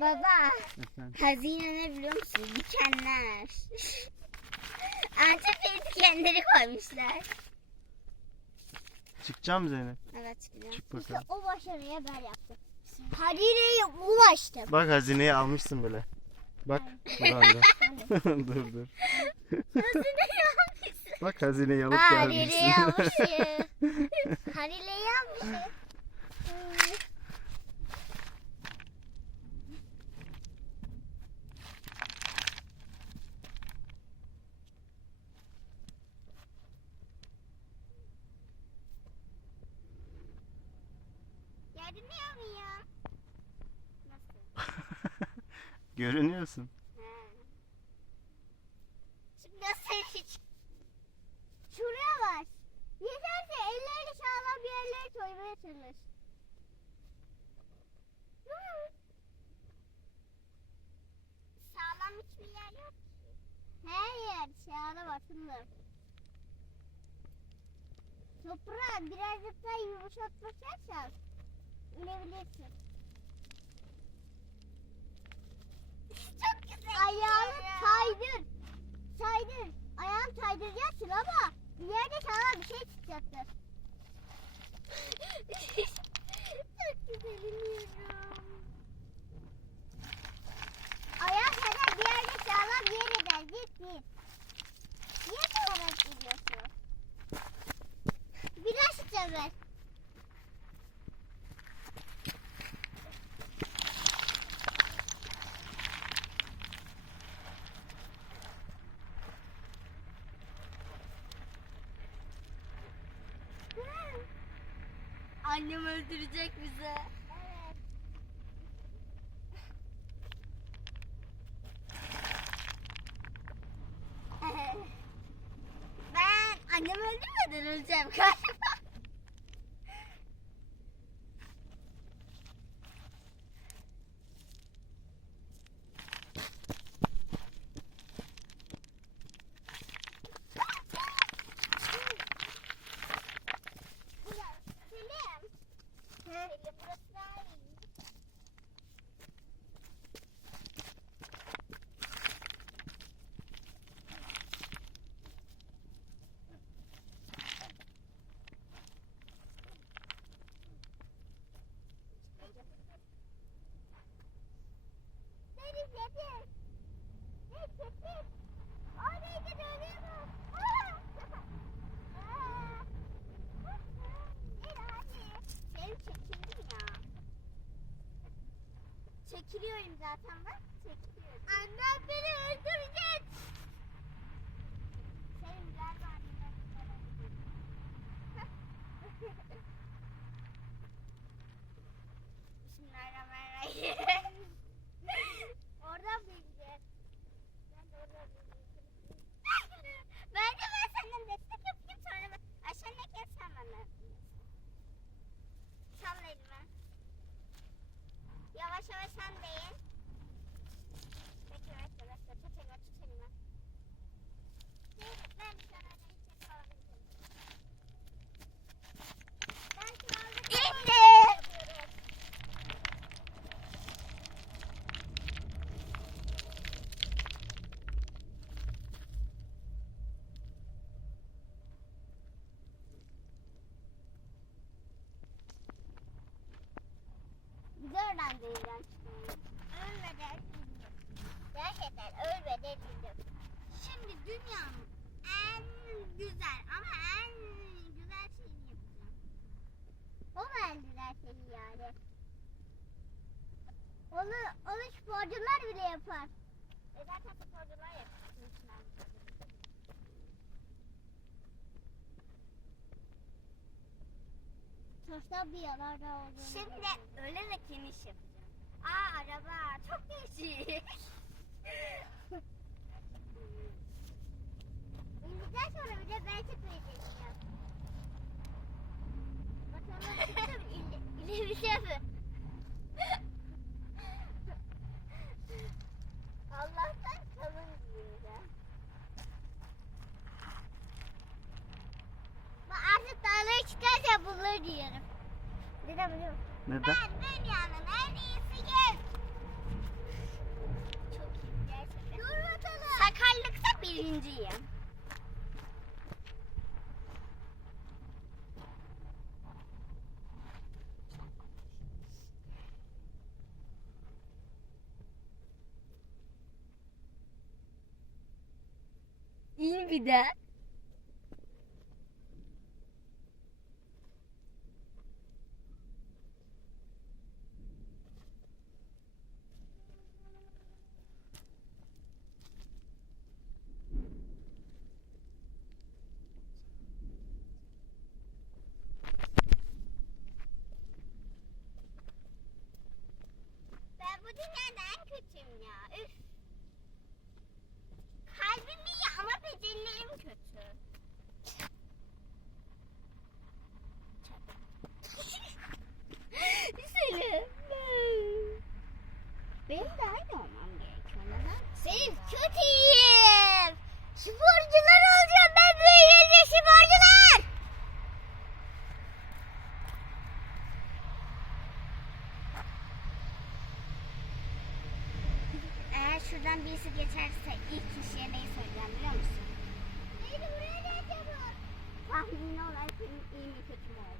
Baba, Efendim? hazine ne biliyor musun? Dikenler. Antep'e dikenleri koymuşlar. Çıkacağım Zeynep. Evet çıkacağım. Çık bakalım. o başarıya ben yaptım. Harire'ye ulaştım. Bak hazineyi almışsın böyle. Bak buranda. dur dur. Hazineyi almışsın. Bak hazineyi alıp Harire'yi gelmişsin. almışım. Harire'yi almışım. Görünüyor muyum? Nasıl? Görünüyorsun. Şimdi sen hiç. Şuraya bak. Yeterse ellerini sağlam bir yerlere koymaya çalış. Sağlam hiçbir yer yok ki. Her yer sağlam atılır. Toprağı birazcık daha yumuşatmak yaparsan inebilirsin. Çok güzel. Ayağını kaydır. Kaydır. Ayağını kaydıracaksın ama bir yerde sana bir şey çıkacaktır. Çok güzel iniyorum. Ayağın kadar bir yerde sağlam bir yere gel. Git. Niye bu kadar gidiyorsun? Biraz çabuk. Annem öldürecek bizi. Evet. Ben annemi öldürmeden öleceğim galiba. Burası daha iyi. Benim yedim. Ne çekil? Oraya gidiyorum. Benim çekildim ya. Çekiliyorum zaten bak. Çekiliyorum. Annem beni öldürecek. Senin galiba annen Bismillahirrahmanirrahim. Oradan mı gideceğiz? Ben de oradan gideceğim. Bence ben senden destek yapayım sonra ben aşağıya gelsen bana. Salla elime. Yavaş yavaş sen deyin. Bekle. Tut elime. Ben sana destek alabilirim. Ben şu anda İndir. Biz oradan değilden çıkıyoruz. Ölmeden indim. Gerçekten ölmeden indim. Şimdi dünyanın en güzel ama en güzel şeyini yapacağım. O mu en güzel şey yani? Onu sporcular bile yapar. Zaten sporcular yapar. Taştan bir yalarda oldu. Şimdi ölerek iniş yapacağım. Araba çok değişik. İndikten sonra bir de ben çıkmayacağım. Bakalım çıktım ilerleyeceğim. Allah'tan kalın giyiyor. Artık dağlara çıkarsa bunları giyerim. Neden biliyor musun? Neden? Ben dünyanın en iyisiyim. ikinciyim. İyi bir de. Ben bu dünyada en kötüyüm ya. Üf. Kalbim iyi ama becerilerim kötü. Selim. Benim de aynı olmam gerekiyor. Neden? Selim kötüyüm. Sporcular olacağım ben büyüyünce sporcular. Eğer şuradan birisi geçerse ilk kişiye neyi söyleyeceğim biliyor musun? Neydi buraya ne yapıyorsun? Tahmini olarak benim iyi mi kötü mü oldu?